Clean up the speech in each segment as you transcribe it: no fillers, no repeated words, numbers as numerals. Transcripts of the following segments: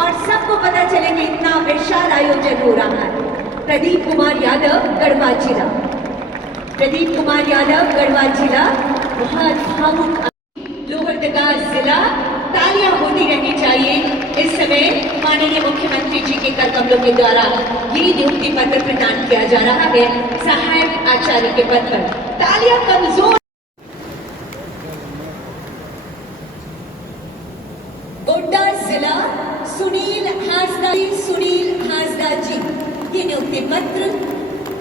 और सबको पता चले कि इतना विशाल आयोजन हो रहा है। प्रदीप कुमार यादव, गढ़वा जिला। प्रदीप कुमार यादव, गढ़वा जिला। बहुत भावुक लोहरदगा जिला। तालियां होती रहनी चाहिए। इस समय माननीय मुख्यमंत्री जी के कर कमलों के द्वारा ये नियुक्ति पत्र प्रदान किया जा रहा है सहायक आचार्य के पद पर। तालियां कमजोर। गोड्डा जिला, सुनील हांसदा जी, ये नियुक्ति पत्र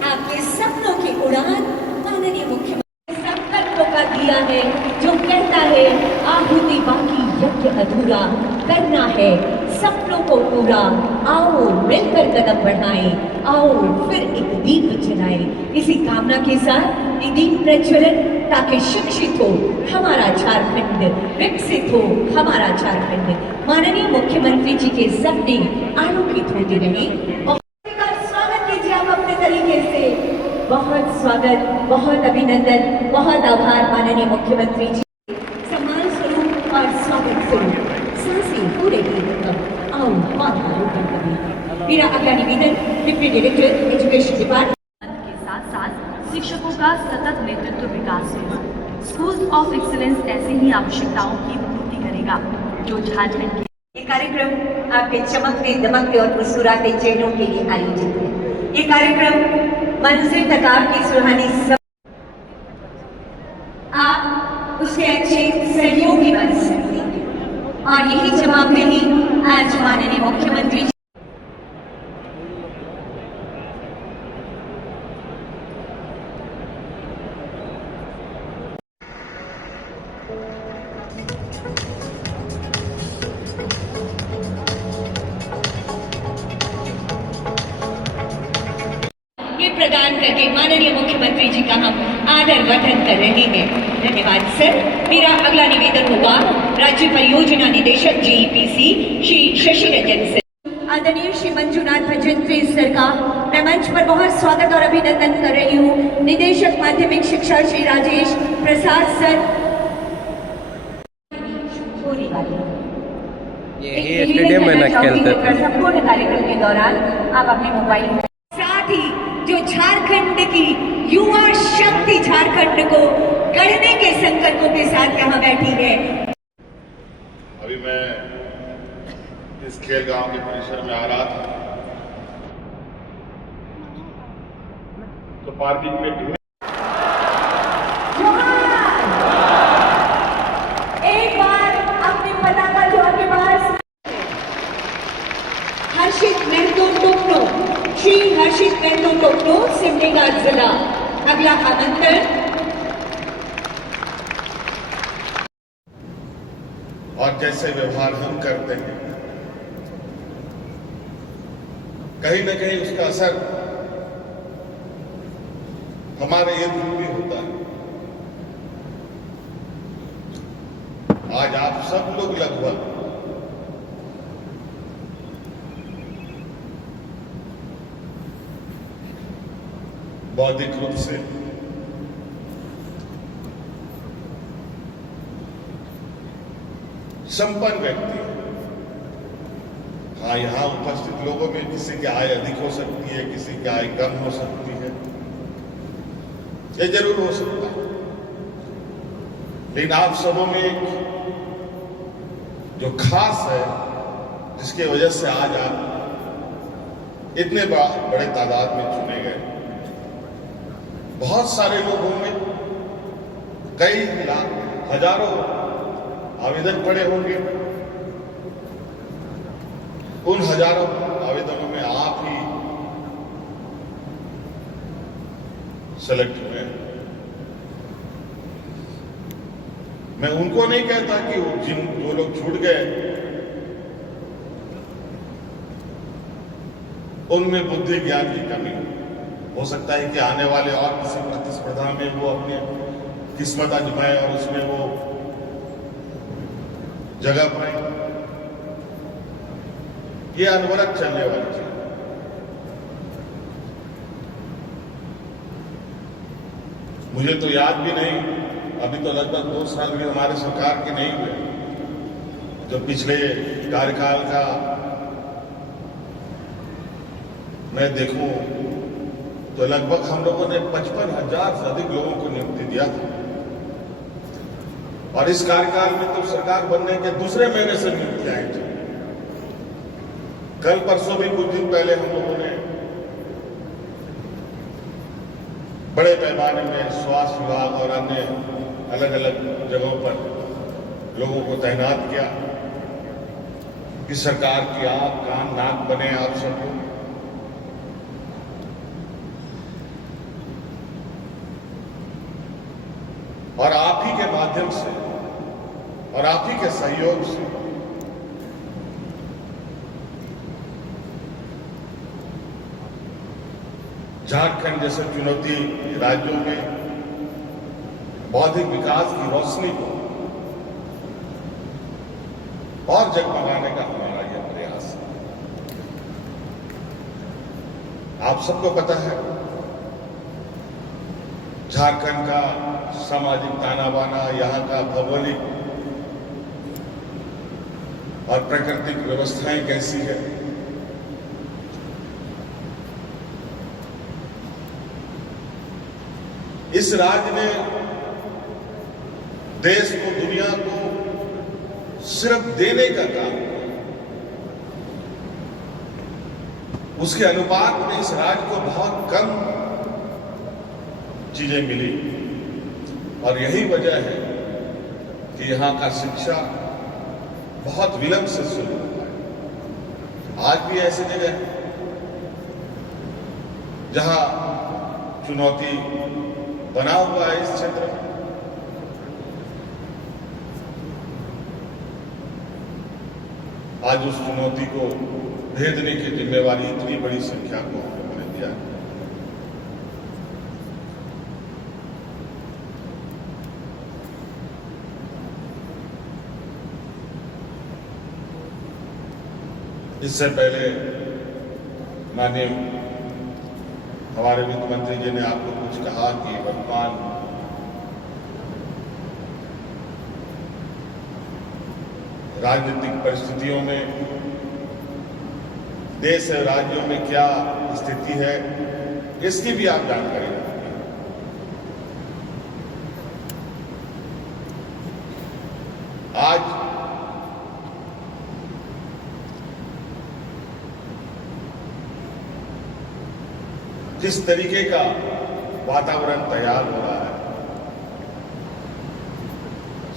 आपके सपनों की उड़ान माननीय मुख्यमंत्री संकल्पों का दिया है, जो कहता है आहुति बाकी यज्ञ अधूरा, करना है सपनों को पूरा। आओ मिलकर कदम बढ़ाएं, आओ फिर एक दीप जलाएं। इसी कामना के साथ ये दीप प्रज्वलन, ताकि शिक्षित हो हमारा झारखंड, विकसित हो हमारा झारखंड, माननीय मुख्यमंत्री जी के सपने आलोकित होते रहे। स्वागत कीजिए आप अपने तरीके से। बहुत स्वागत, बहुत अभिनंदन, बहुत आभार माननीय मुख्यमंत्री जी। सम्मान स्वरूप और स्वागत स्वरूप सांसें पूरे आओ मेरा अगला निवेदन डिप्टी डायरेक्टर एजुकेशन डिपार्टमेंट के साथ साथ शिक्षकों का सतत नेतृत्व विकास हो। स्कूल्स ऑफ एक्सीलेंस ऐसी ही आवश्यकताओं की पूर्ति करेगा जो झारखंड के। ये कार्यक्रम आपके चमकते दमकते और मुस्कुराते चेहरों के लिए आयोजित है। ये कार्यक्रम मंजिल तक आपकी सुहानी आप उसके अच्छे सहयोगी बन सकते हैं। और यही जवाब नहीं आज माननीय मुख्यमंत्री प्रदान करके माननीय मुख्यमंत्री जी का हम आदर वतन कर रहे हैं। धन्यवाद सर। मेरा अगला निवेदन होगा राज्य परियोजना निदेशक जेईपीसी श्री शशि रंजन सर। आदरणीय श्री मंजुनाथ भजंत्री सर का मैं मंच पर बहुत स्वागत और अभिनंदन कर रही हूँ। निदेशक माध्यमिक शिक्षा श्री राजेश प्रसाद सर। स्टेडियम में न खेलते थे। संपूर्ण कार्यक्रम के दौरान आप अपने मोबाइल में साथ ही जो झारखंड की युवा शक्ति झारखंड को गढ़ने के संकल्पों के साथ यहाँ बैठी है। अभी मैं इस खेल गांव के परिसर में आ रहा था तो पार्किंग में एक बार अपने पताका जो आपके पास हर्षित महतो टोपनो, श्री हर्षित महतो टोपनो, सिमडेगा जिला। अगला आमंत्रण और जैसे व्यवहार हम करते हैं कहीं न कहीं उसका असर हमारे इर्द गिर्द भी होता है। आज आप सब लोग लगभग बौद्धिक रूप से संपन्न व्यक्ति है। हाँ, यहां उपस्थित लोगों में किसी की आय अधिक हो सकती है, किसी की आय कम हो सकती है, ये जरूर हो सकता है। लेकिन आप सबों में एक जो खास है, जिसकी वजह से आज आप इतने बड़े तादाद में चुने गए। बहुत सारे लोग होंगे, कई लाख हजारों आवेदन पड़े होंगे। उन हजारों आवेदनों में आप ही सेलेक्ट हुए। मैं उनको नहीं कहता कि जो लोग छूट गए उनमें बुद्धि ज्ञान की कमी हो सकता है कि आने वाले और किसी प्रतिस्पर्धा में वो अपनी किस्मत आजमाए और उसमें वो जगह पाए। ये अनवरत चलने वाली चीज। मुझे तो याद भी नहीं, अभी तो लगभग 2 साल भी हमारे सरकार के नहीं हुए, जो पिछले कार्यकाल का मैं देखूं तो लगभग हम लोगों ने 55,000 से अधिक लोगों को नियुक्ति दिया था। और इस कार्यकाल में तो सरकार बनने के दूसरे महीने से नियुक्ति आई थी। कल परसों भी कुछ दिन पहले हम लोगों ने बड़े पैमाने में स्वास्थ्य विभाग और अन्य अलग अलग जगहों पर लोगों को तैनात किया कि सरकार की आंख कान नाक बने आप सब लोग। और आप ही के माध्यम से और आप ही के सहयोग से झारखंड जैसे चुनौती राज्यों में बौद्धिक विकास की रोशनी को और जगमगाने का हमारा यह प्रयास है। आप सबको पता है झारखंड का सामाजिक ताना बाना, यहां का भौगोलिक और प्राकृतिक व्यवस्थाएं कैसी है। इस राज्य ने देश को, दुनिया को सिर्फ देने का काम किया। उसके अनुपात में इस राज्य को बहुत कम चीजें मिली और यही वजह है कि यहां का शिक्षा बहुत विलंब से शुरू हुआ है। आज भी ऐसी जगह है जहां चुनौती बना हुआ है इस क्षेत्र में। आज उस चुनौती को भेदने की जिम्मेवारी इतनी बड़ी संख्या को हम लोगों ने दिया है। इससे पहले माननीय हमारे वित्त मंत्री जी ने आपको कुछ कहा कि वर्तमान राजनीतिक परिस्थितियों में देश और राज्यों में क्या स्थिति है, इसकी भी आप जानकारी रखें। आज जिस तरीके का वातावरण तैयार हो रहा है,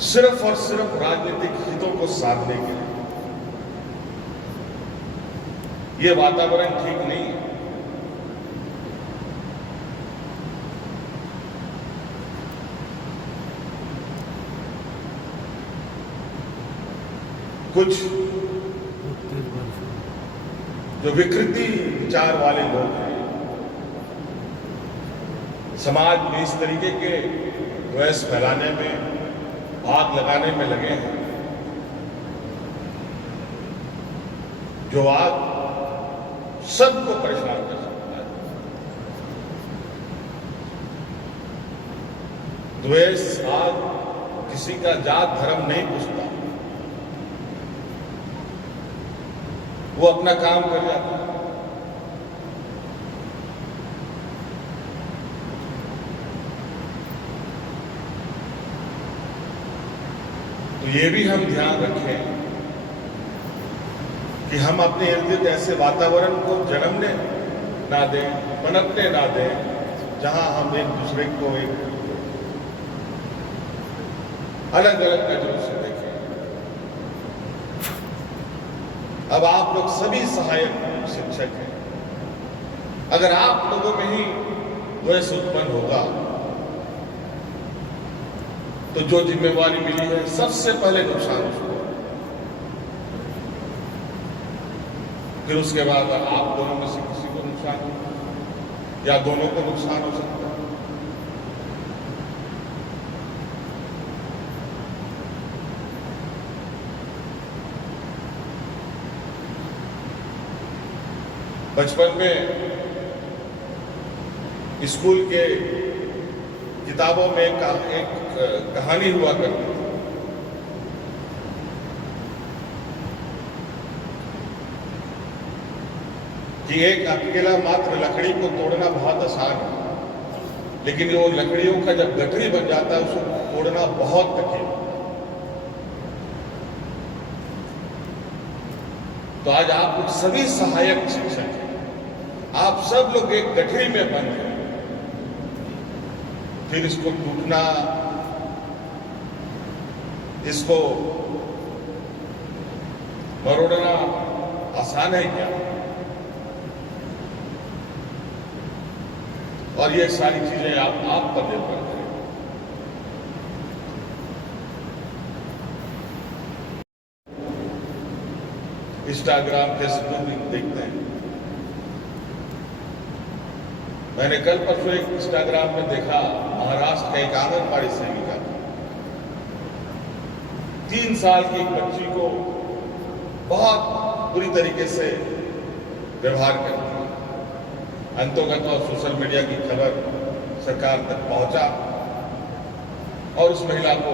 सिर्फ और सिर्फ राजनीतिक हितों को साधने के लिए, ये वातावरण ठीक नहीं है। कुछ जो विकृति विचार वाले लोग हैं, समाज में इस तरीके के द्वेष फैलाने में, आग लगाने में लगे हैं, जो आग सबको परेशान कर सकता है। द्वेष आग किसी का जात धर्म नहीं पूछता, वो अपना काम कर जाता है। तो ये भी हम ध्यान रखें कि हम अपने इर्द गिर्द ऐसे वातावरण को जन्मने ना दें, पनपने ना दें, जहां हम एक दूसरे को एक अलग अलग नजरों से देखें। अब आप लोग सभी सहायक शिक्षक हैं। अगर आप लोगों में ही द्वेष उत्पन्न होगा तो जो जिम्मेवारी मिली है सबसे पहले नुकसान उसको, फिर उसके बाद आप दोनों में से किसी को नुकसान हो या दोनों को नुकसान हो सकता है। बचपन में स्कूल के किताबों में एक कहानी हुआ करती थी। कि एक अकेला मात्र लकड़ी को तोड़ना बहुत आसान है, लेकिन वो लकड़ियों का जब गठरी बन जाता है उसको तोड़ना बहुत कठिन। तो आज आप लोग सभी सहायक शिक्षक हैं, आप सब लोग एक गठरी में बंद हैं, फिर इसको टूटना, इसको मरोड़ना आसान है क्या? और ये सारी चीजें आप पर निर्भर करें। इंस्टाग्राम, फेसबुक भी देखते हैं। मैंने कल परसों एक इंस्टाग्राम में देखा, महाराष्ट्र का एक आंगनबाड़ी सेविका 3 साल की एक बच्ची को बहुत बुरी तरीके से व्यवहार करती है। अंतोगत और सोशल मीडिया की खबर सरकार तक पहुंचा और उस महिला को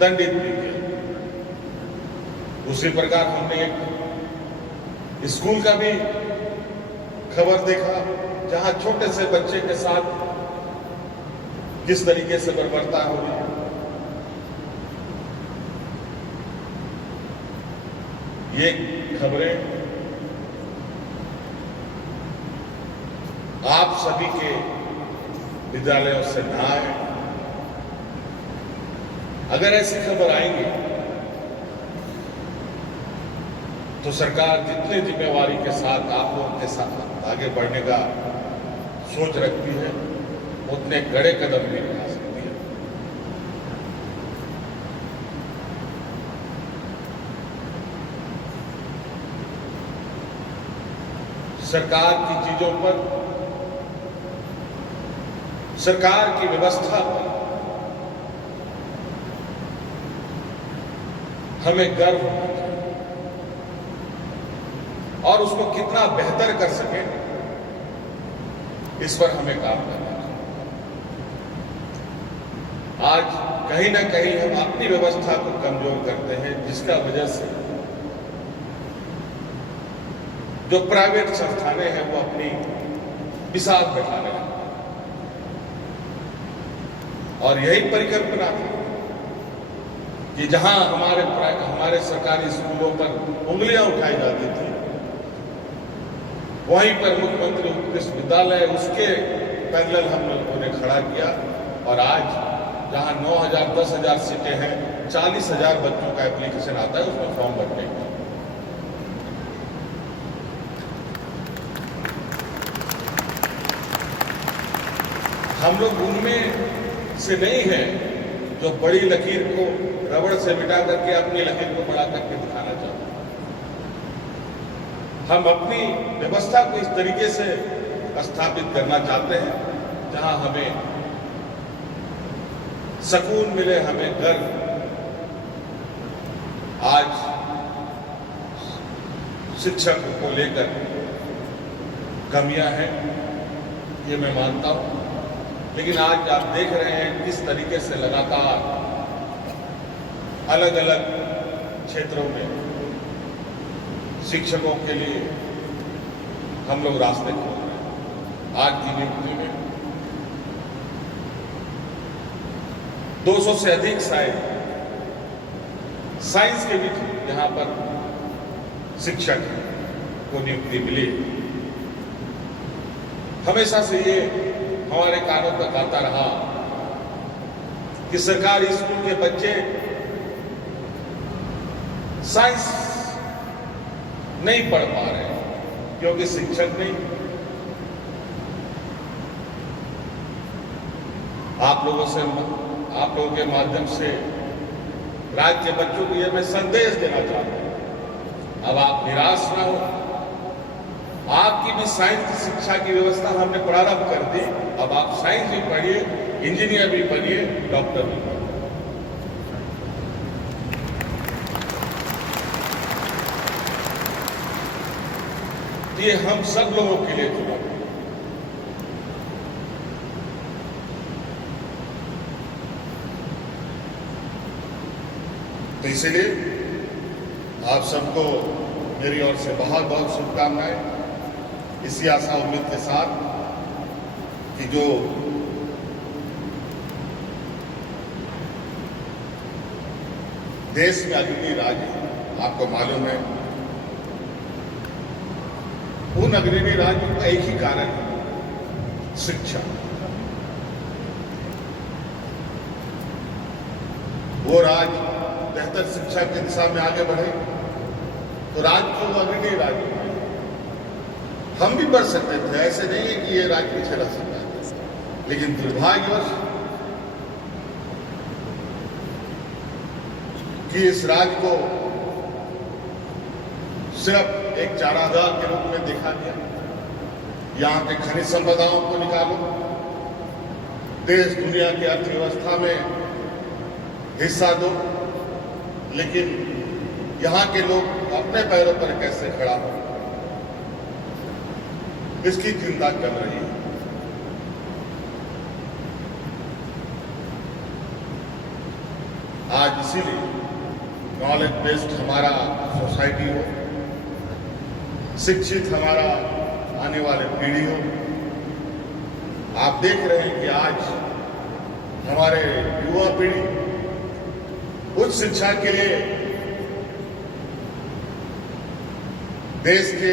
दंडित भी किया। उसी प्रकार हमने एक स्कूल का भी खबर देखा, जहां छोटे से बच्चे के साथ किस तरीके से बर्बरता हो रही है। ये खबरें आप सभी के विद्यालयों से न आए। अगर ऐसी खबर आएंगी तो सरकार जितनी जिम्मेवारी के साथ आप लोगों के साथ आगे बढ़ने का सोच रखती है, उतने कड़े कदम भी उठा सकती है। सरकार की चीजों पर, सरकार की व्यवस्था पर हमें गर्व होना चाहिए और उसको कितना बेहतर कर सके इस पर हमें काम करना चाहिए। आज कहीं ना कहीं हम अपनी व्यवस्था को कमजोर करते हैं, जिसका वजह से जो प्राइवेट संस्थानें हैं वो अपनी मिसाल बैठा रहे हैं। और यही परिकल्पना थी कि जहां हमारे सरकारी स्कूलों पर उंगलियां उठाई जाती थी, वहीं पर मुख्यमंत्री उत्कृष्ट विद्यालय, उसके पैरेलल हम लोगों ने खड़ा किया। और आज जहां 9,000 10,000 सीटें हैं, 40,000 बच्चों का एप्लीकेशन आता है उसमें फॉर्म भरने का। हम लोग उनमें से नहीं है जो बड़ी लकीर को रबड़ से मिटा करके अपनी लकीर को बड़ा करके दिखाना चाहते हैं। हम अपनी व्यवस्था को इस तरीके से स्थापित करना चाहते हैं जहां हमें सुकून मिले, हमें गर्व। आज शिक्षक को लेकर कमियां हैं, ये मैं मानता हूं, लेकिन आज आप देख रहे हैं किस तरीके से लगातार अलग अलग क्षेत्रों में शिक्षकों के लिए हम लोग रास्ते खोल रहे हैं। आज की नियुक्ति में 200 से अधिक साइंस के भी यहां पर शिक्षक को नियुक्ति मिली। हमेशा से ये हमारे कानों तक आता रहा कि सरकारी स्कूल के बच्चे साइंस नहीं पढ़ पा रहे क्योंकि शिक्षक नहीं। आप लोगों के माध्यम से राज्य के बच्चों को यह मैं संदेश देना चाहता हूं, अब आप निराश ना हो। आपकी भी साइंस की शिक्षा की व्यवस्था हमने प्रारंभ कर दी। अब आप साइंस भी पढ़िए, इंजीनियर भी बनिए, डॉक्टर भी बनिए। ये हम सब लोगों के लिए चुनौती है। तो इसलिए आप सबको मेरी ओर से बहुत बहुत शुभकामनाएं, इसी आशा उम्मीद के साथ कि जो देश में अग्रणी राज्य है, आपको मालूम है, उन अग्रणी राज्यों का एक ही कारण है, शिक्षा। वो राज्य बेहतर शिक्षा की दिशा में आगे बढ़े तो राज्य जो अग्रणी राज्य है, हम भी बढ़ सकते थे। ऐसे नहीं है कि ये राज्य पीछे रह सकता है, लेकिन दुर्भाग्यवश कि इस राज्य को सिर्फ एक चारागाह के रूप में देखा गया। यहां के खनिज संपदाओं को निकालो, देश दुनिया की अर्थव्यवस्था में हिस्सा दो, लेकिन यहां के लोग अपने पैरों पर कैसे खड़ा हो, इसकी चिंता कर रही है। आज इसीलिए नॉलेज बेस्ड हमारा सोसाइटी हो, शिक्षित हमारा आने वाले पीढ़ी हो। आप देख रहे हैं कि आज हमारे युवा पीढ़ी उच्च शिक्षा के लिए देश के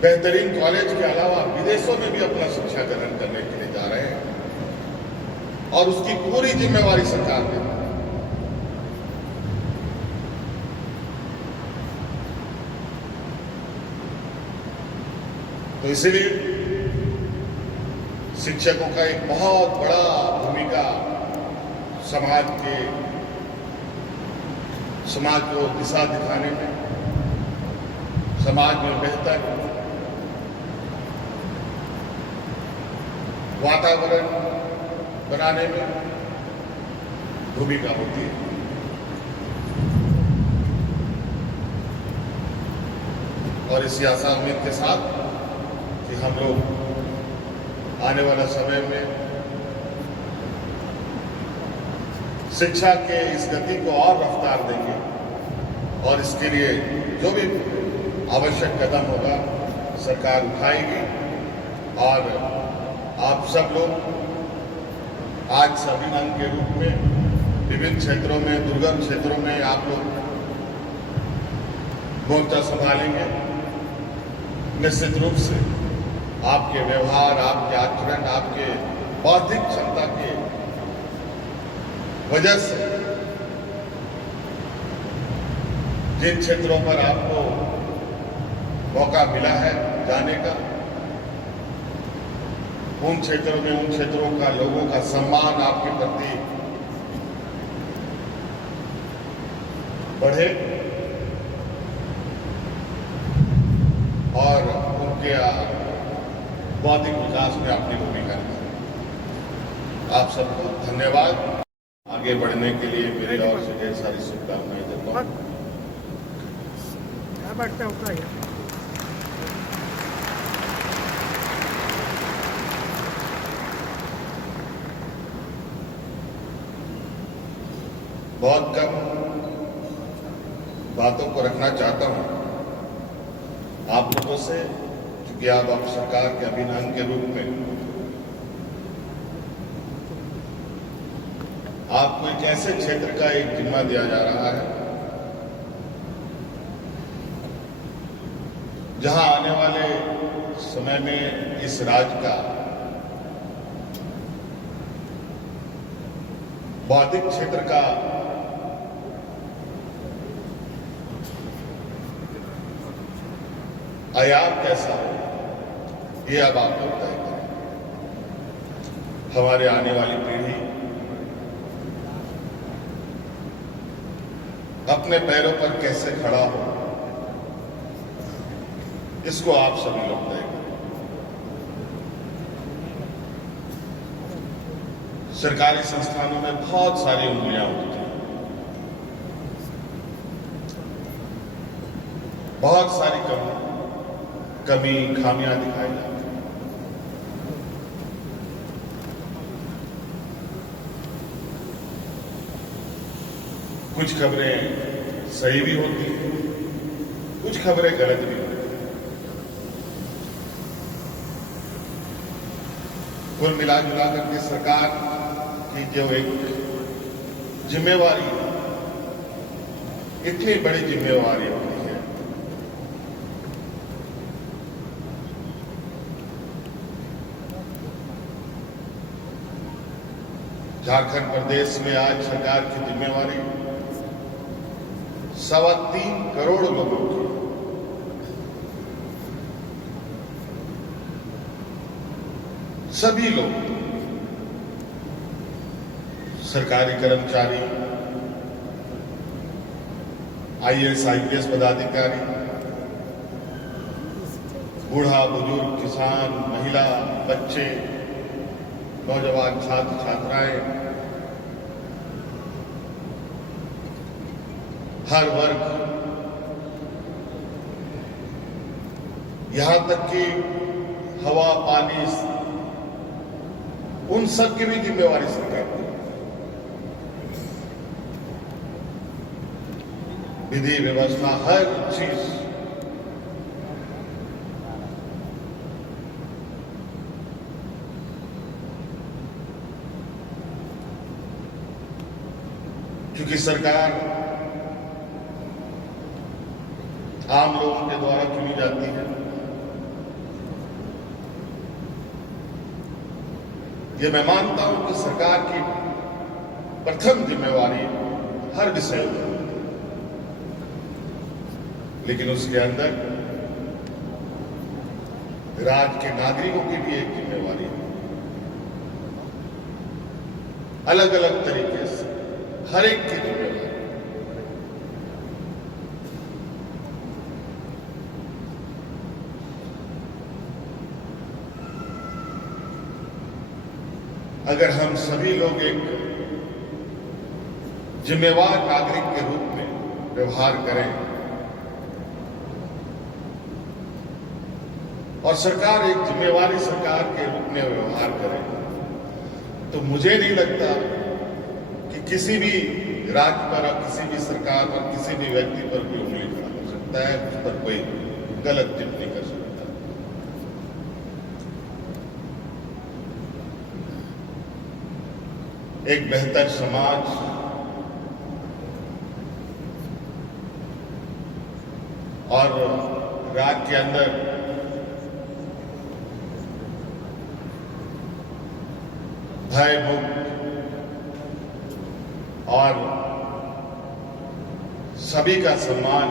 बेहतरीन कॉलेज के अलावा विदेशों में भी अपना शिक्षा ग्रहण करने के लिए जा रहे हैं, और उसकी पूरी जिम्मेवारी सरकार ने। तो इसलिए शिक्षकों का एक बहुत बड़ा भूमिका समाज को दिशा दिखाने में, समाज में बेहतर वातावरण बनाने में भूमिका होती है। और इसी आशा उम्मीद के साथ कि हम लोग आने वाले समय में शिक्षा के इस गति को और रफ्तार देंगे, और इसके लिए जो भी आवश्यक कदम होगा सरकार उठाएगी। और आप सब लोग आज सभी अंग के रूप में विभिन्न क्षेत्रों में, दुर्गम क्षेत्रों में आप लोग मोर्चा संभालेंगे। निश्चित रूप से आपके व्यवहार, आपके आचरण, आपके बौद्धिक क्षमता के वजह से जिन क्षेत्रों पर आपको मौका मिला है जाने का, उन क्षेत्रों का लोगों का सम्मान आपके प्रति बढ़े और उनके बौद्धिक विकास में अपनी भूमिका निभाए। आप सबको धन्यवाद। आगे बढ़ने के लिए मेरी ओर से ढेर सारी शुभकामनाएं देता हूँ। क्या बैठता होता है? बहुत कम बातों को रखना चाहता हूँ आप लोगों से, क्योंकि आप सरकार के अभिन्न अंग के रूप में आपको एक ऐसे क्षेत्र का एक जिम्मा दिया जा रहा है जहां आने वाले समय में इस राज्य का बौद्धिक क्षेत्र का आयाम कैसा हो, ये अब आप लोग तय करें। हमारे आने वाली पीढ़ी अपने पैरों पर कैसे खड़ा हो, इसको आप सभी लोग तय करें। सरकारी संस्थानों में बहुत सारी उंगलियां उठती हैं, बहुत सारी कमी खामियां दिखाई जाती हैं। कुछ खबरें सही भी होती हैं, कुछ खबरें गलत भी होती हैं। कुल मिला जुला करके सरकार की जो एक जिम्मेवारी है, इतनी बड़ी जिम्मेवारी होती है, झारखंड प्रदेश में आज सरकार की जिम्मेवारी 3.25 करोड़ लोगों की, सभी लोग, सरकारी कर्मचारी, आईएएस आईपीएस पदाधिकारी, बूढ़ा बुजुर्ग, किसान, महिला, बच्चे, नौजवान छात्र छात्राएं, हर वर्ग, यहां तक कि हवा पानी, उन सब की भी जिम्मेवारी सरकार की। विधि व्यवस्था हर चीज क्योंकि सरकार आम लोगों के द्वारा चुनी जाती है। ये मैं मानता हूं कि सरकार की प्रथम जिम्मेवारी हर विषय में, लेकिन उसके अंदर राज्य के नागरिकों की भी एक जिम्मेवारी है, अलग अलग तरीके से हर एक की जिम्मेवारी। अगर हम सभी लोग एक जिम्मेवार नागरिक के रूप में व्यवहार करें और सरकार एक जिम्मेवारी सरकार के रूप में व्यवहार करे, तो मुझे नहीं लगता कि किसी भी राज्य पर और किसी भी सरकार पर, किसी भी व्यक्ति पर कोई उंगली खड़ा कर सकता है, उस पर कोई गलत टिप्पणी कर सकता है। एक बेहतर समाज और राज्य के अंदर भय मुक्त और सभी का सम्मान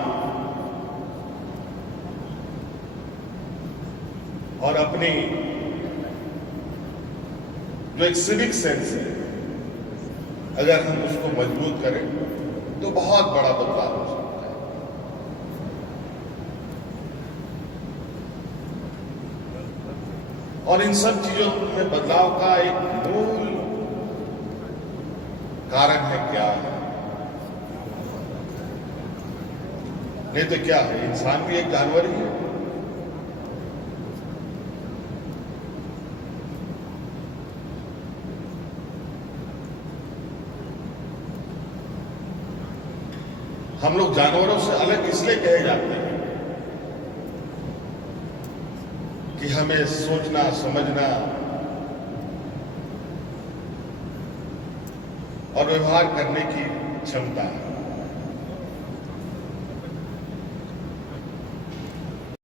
और अपनी जो एक सिविक सेंस है, अगर हम उसको मजबूत करें तो बहुत बड़ा बदलाव हो सकता है। और इन सब चीजों में बदलाव का एक मूल कारण है क्या है? नहीं तो क्या है, इंसान भी एक जानवर ही है। हम लोग जानवरों से अलग इसलिए कहे जाते हैं कि हमें सोचना समझना और व्यवहार करने की क्षमता है।